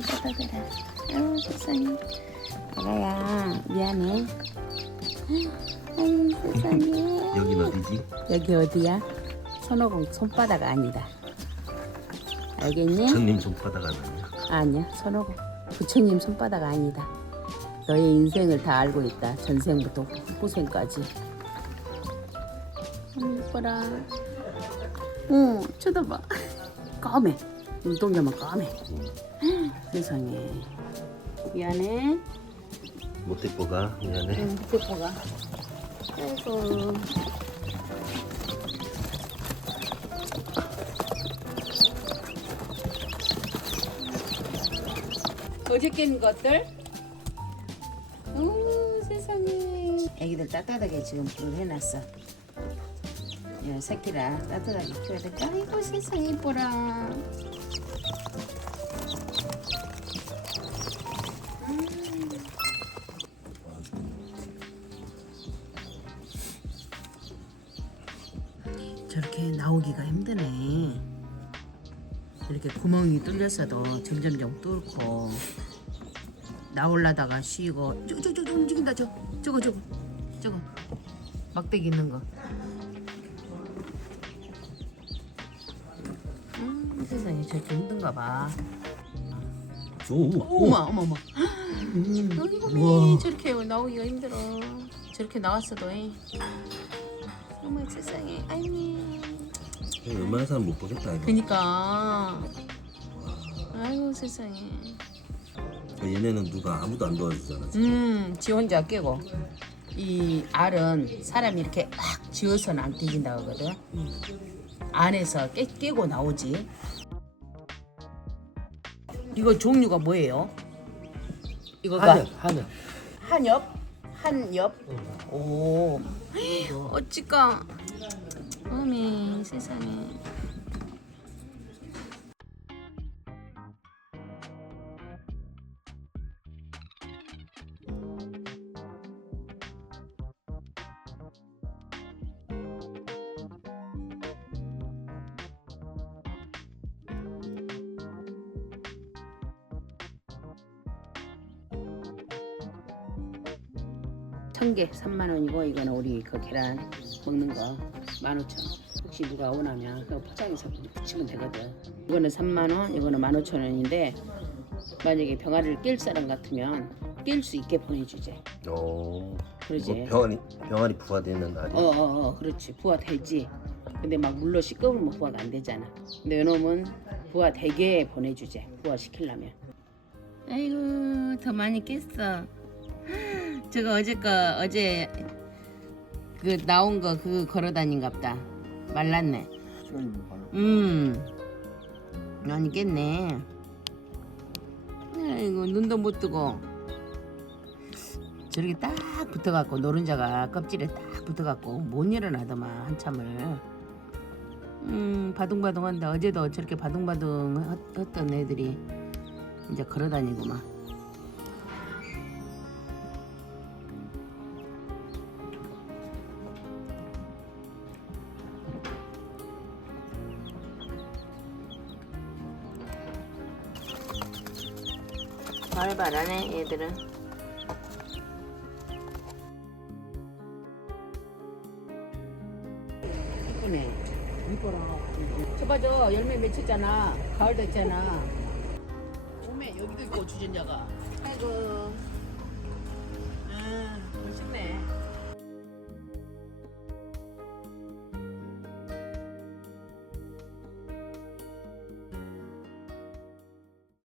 아이고 쏟아져라 아이고 세상에 아가야 미안해 아이고 세상에. 여긴 어디지? 여기 어디야? 손오공 손바닥 아니다. 알겠니? 부처님 손바닥 아니야? 아니야 손오공. 부처님 손바닥 아니다. 너의 인생을 다 알고 있다. 전생부터 후생까지. 음, 이뻐라. 어 쳐다봐. 까매 눈동자만 까매. 세상에. 미안해. 못 데리고 가? 미안해. 응 밑에 보가. 아이고. 어제 깬 것들? 오 세상에. 애기들 따뜻하게 지금 불을 해놨어 야, 새끼라 따뜻하게 키워야 돼 아이고 세상에 이뻐라 저렇게 나오기가 힘드네. 이렇게 구멍이 뚫렸어도 점점점 뚫고 나올라다가 쉬고 저거 저거 저거 움직인다 저 저거 저거 저거 막대기 있는 거. 세상에 저렇게 힘든가 봐. 오, 어머 어머 어머. 미 저렇게 나오기가 힘들어. 저렇게 나왔어도 해. 어머 세상에 아이니. 얼마나 사람 못 보겠다 이거 그니까 아이고 세상에 얘네는 누가 아무도 안 도와주잖아 지금. 음 지 혼자 깨고 이 알은 사람이 이렇게 딱 지어서는 안 뒤진다 하거든 안에서 깨, 깨고 나오지 이거 종류가 뭐예요? 이거가 한엽 한엽 한엽? 한엽? 오 어찌까 어미 세상에 천개 3만 원이고 이거는 우리 그 계란 먹는 거 15,000원. 혹시 누가 원하면 그거 포장해서 붙이면 되거든. 이거는 3만 원, 이거는 15,000원인데 만약에 병아리를 낄 사람 같으면 낄 수 있게 보내주지. 어, 그러지. 뭐 병아리 병아리 부화되는 날이 어, 어, 어, 그렇지. 부화 되지. 근데 막 물로 씻겨보면 부화가 안 되잖아. 근데 이놈은 부화 되게 보내주지. 부화 시키려면. 아이고, 더 많이 깼어. 저거 어제 거, 어제 그 나온 거 그거 걸어 다닌갑다. 말랐네. 음, 많이 깼네. 아이고, 눈도 못 뜨고. 저렇게 딱 붙어갖고 노른자가 껍질에 딱 붙어갖고 못 일어나더만 한참을 음 바둥바둥한다 어제도 저렇게 바둥바둥 했- 했던 애들이 이제 걸어다니고만 발발하네 얘들은 예쁘네. 이뻐라. 저봐 저 열매 맺혔잖아. 가을 됐잖아. 봄에 여기도 있고 주전자가. 아이고. 아 멋있네.